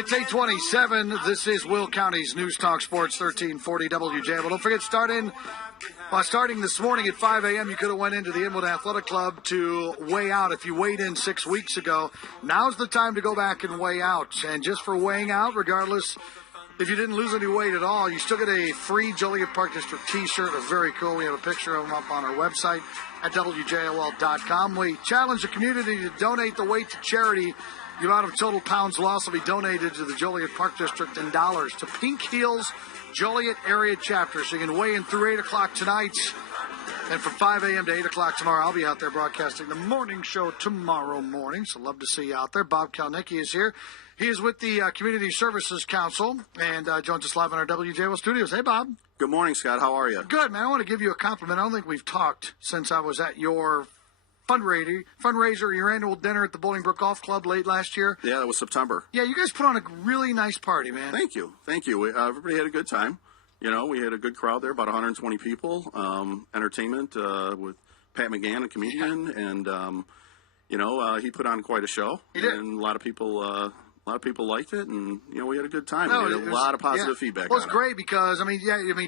It's 8:27. This is Will County's News Talk Sports 1340 WJOL. Don't forget, starting this morning at 5 a.m., you could have went into the Inwood Athletic Club to weigh out. If you weighed in 6 weeks ago, now's the time to go back and weigh out. And just for weighing out, regardless if you didn't lose any weight at all, you still get a free Joliet Park District T-shirt. It's very cool. We have a picture of them up on our website at WJOL.com. We challenge the community to donate the weight to charity. The amount of total pounds lost will be donated to the Joliet Park District in dollars to Pink Heels Joliet Area Chapter. So you can weigh in through 8 o'clock tonight. And from 5 a.m. to 8 o'clock tomorrow, I'll be out there broadcasting the morning show tomorrow morning. So love to see you out there. Bob Kalnicky is here. He is with the Community Services Council and joins us live in our WJOL studios. Hey, Bob. Good morning, Scott. How are you? Good, man. I want to give you a compliment. I don't think we've talked since I was at your fundraiser, your annual dinner at the Bolingbrook Golf Club late last year. Yeah, that was September. Yeah, you guys put on a really nice party, man. Thank you. Everybody had a good time. You know, we had a good crowd there, about 120 people. Entertainment with Pat McGann, a comedian, and he put on quite a show. He did. And a lot of people liked it, and we had a good time. We had a lot of positive feedback. Well, it's great because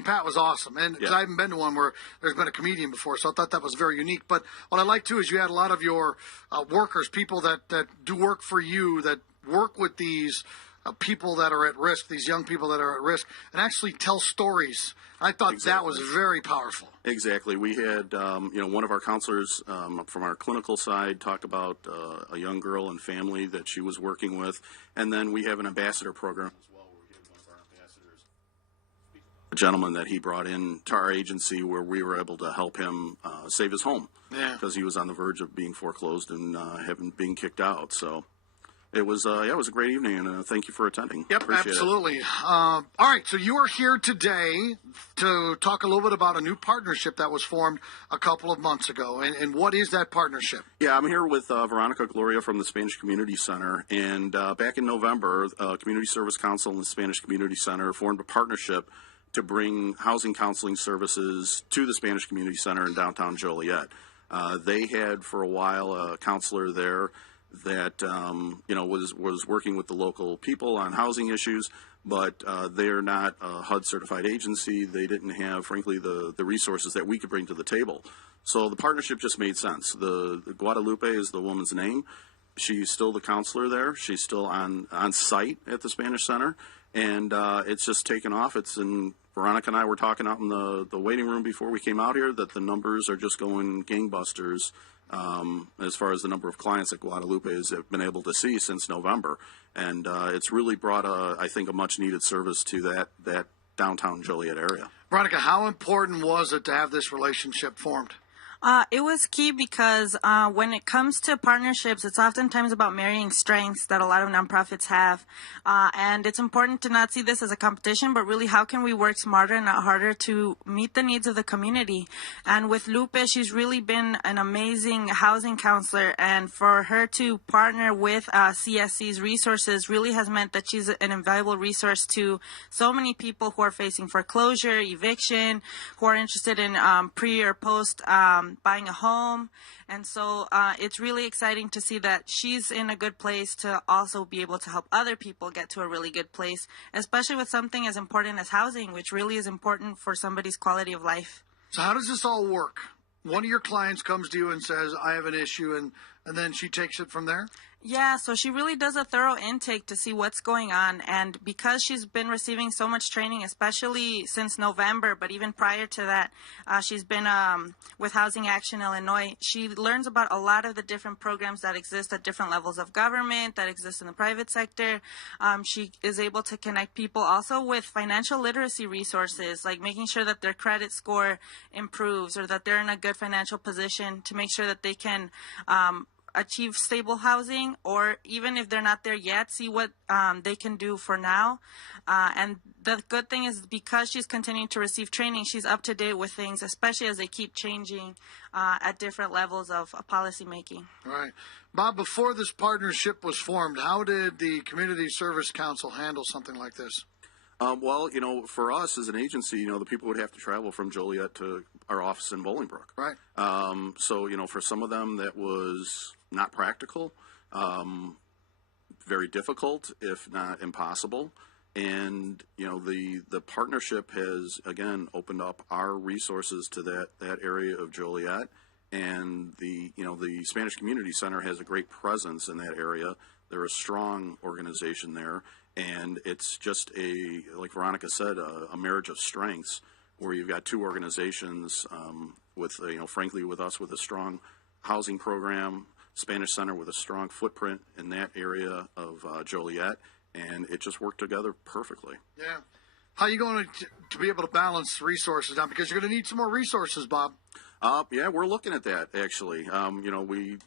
Pat was awesome, and I haven't been to one where there's been a comedian before, so I thought that was very unique. But what I like too is you had a lot of your workers, people that do work for you, that work with these people that are at risk, these young people that are at risk, and actually tell stories. I thought that was very powerful. Exactly. We had, one of our counselors from our clinical side talk about a young girl and family that she was working with. And then we have an ambassador program as well, where we had one of our ambassadors, a gentleman that he brought in to our agency, where we were able to help him save his home because he was on the verge of being foreclosed and being kicked out. So it was a great evening, and thank you for attending. Yep, appreciate absolutely. All right, so you are here today to talk a little bit about a new partnership that was formed a couple of months ago. And what is that partnership? Yeah, I'm here with Veronica, Gloria from the Spanish Community Center. And back in November, Community Service Council and the Spanish Community Center formed a partnership to bring housing counseling services to the Spanish Community Center in downtown Joliet. They had for a while a counselor there that was working with the local people on housing issues, but they're not a HUD certified agency. They didn't have, frankly, the resources that we could bring to the table. So the partnership just made sense. The Guadalupe is the woman's name. She's still the counselor there. She's still on site at the Spanish Center, and it's just taken off. Veronica and I were talking out in the waiting room before we came out here that the numbers are just going gangbusters. As far as the number of clients that Guadalupe has been able to see since November. And it's really brought, I think, a much-needed service to that downtown Joliet area. Veronica, how important was it to have this relationship formed? It was key because when it comes to partnerships, it's oftentimes about marrying strengths that a lot of nonprofits have. And it's important to not see this as a competition, but really how can we work smarter and not harder to meet the needs of the community. And with Lupe, she's really been an amazing housing counselor. And for her to partner with CSC's resources really has meant that she's an invaluable resource to so many people who are facing foreclosure, eviction, who are interested in pre or post buying a home. And so it's really exciting to see that she's in a good place to also be able to help other people get to a really good place, especially with something as important as housing, which really is important for somebody's quality of life. So how does this all work? One of your clients comes to you and says, I have an issue, and then she takes it from there? Yeah, so she really does a thorough intake to see what's going on. And because she's been receiving so much training, especially since November, but even prior to that, she's been with Housing Action Illinois. She learns about a lot of the different programs that exist at different levels of government, that exist in the private sector. She is able to connect people also with financial literacy resources, like making sure that their credit score improves or that they're in a good financial position to make sure that they can achieve stable housing, or even if they're not there yet, see what they can do for now. And the good thing is because she's continuing to receive training, she's up to date with things, especially as they keep changing at different levels of policy making. All right. Bob, before this partnership was formed, how did the Community Service Council handle something like this? Well, for us as an agency, the people would have to travel from Joliet to our office in Bolingbrook. Right. So, for some of them that was not practical. very difficult, if not impossible. And, you know, the partnership has, again, opened up our resources to that area of Joliet. And the Spanish Community Center has a great presence in that area. They're a strong organization there. And it's just like Veronica said, a marriage of strengths where you've got two organizations with, frankly, with us with a strong housing program, Spanish Center with a strong footprint in that area of Joliet. And it just worked together perfectly. Yeah. How are you going to be able to balance resources now? Because you're going to need some more resources, Bob. Yeah, we're looking at that, actually. We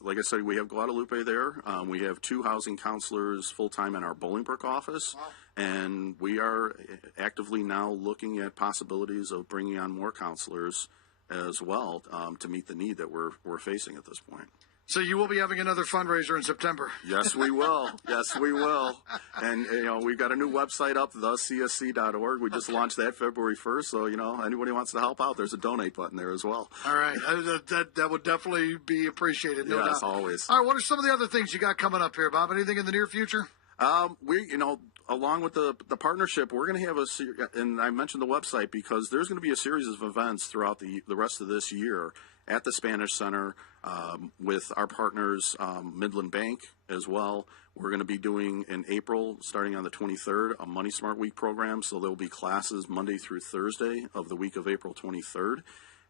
like I said, we have Guadalupe there. We have 2 housing counselors full-time in our Bolingbrook office. Wow. And we are actively now looking at possibilities of bringing on more counselors as well to meet the need that we're facing at this point. So you will be having another fundraiser in September. Yes, we will. Yes, we will. And, we've got a new website up, thecsc.org. We just launched that February 1st. So, anybody wants to help out, there's a donate button there as well. All right. That would definitely be appreciated. No yes, doubt. Always. All right. What are some of the other things you got coming up here, Bob? Anything in the near future? Along with the partnership, we're going to have and I mentioned the website because there's going to be a series of events throughout the rest of this year at the Spanish Center with our partners, Midland Bank as well. We're going to be doing in April, starting on the 23rd, a Money Smart Week program. So there will be classes Monday through Thursday of the week of April 23rd.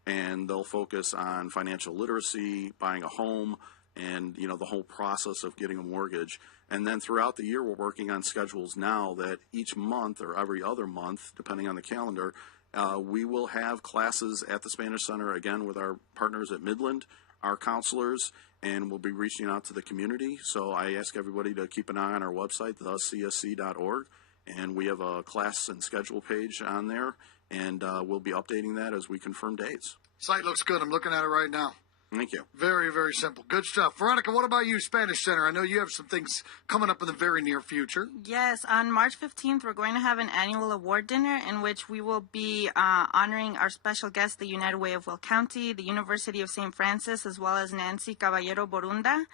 And they'll focus on financial literacy, buying a home, and, the whole process of getting a mortgage. And then throughout the year, we're working on schedules now that each month or every other month, depending on the calendar, we will have classes at the Spanish Center, again, with our partners at Midland, our counselors, and we'll be reaching out to the community. So I ask everybody to keep an eye on our website, thecsc.org, and we have a class and schedule page on there, and we'll be updating that as we confirm dates. Site looks good. I'm looking at it right now. Thank you. Very, very simple. Good stuff. Veronica, what about you, Spanish Center? I know you have some things coming up in the very near future. Yes, on March 15th, we're going to have an annual award dinner in which we will be honoring our special guests, the United Way of Will County, the University of St. Francis, as well as Nancy Caballero Borunda.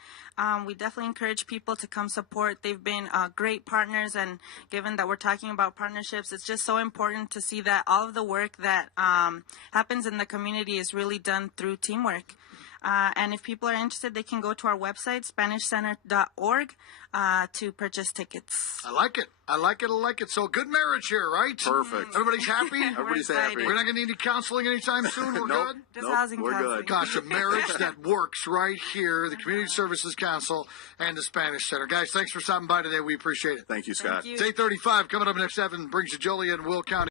We definitely encourage people to come support. They've been great partners, and given that we're talking about partnerships, it's just so important to see that all of the work that happens in the community is really done through teamwork. And if people are interested, they can go to our website, SpanishCenter.org, to purchase tickets. I like it. I like it. I like it. So good marriage here, right? Perfect. Everybody's happy? Everybody's happy. We're not going to need any counseling anytime soon? We're good? Just housing we're counseling. good. Gosh, a marriage that works right here, the Community Services Council and the Spanish Center. Guys, thanks for stopping by today. We appreciate it. Thank you, Scott. Thank you. It's 8:35. Coming up next, 7 brings you Joliet and Will County.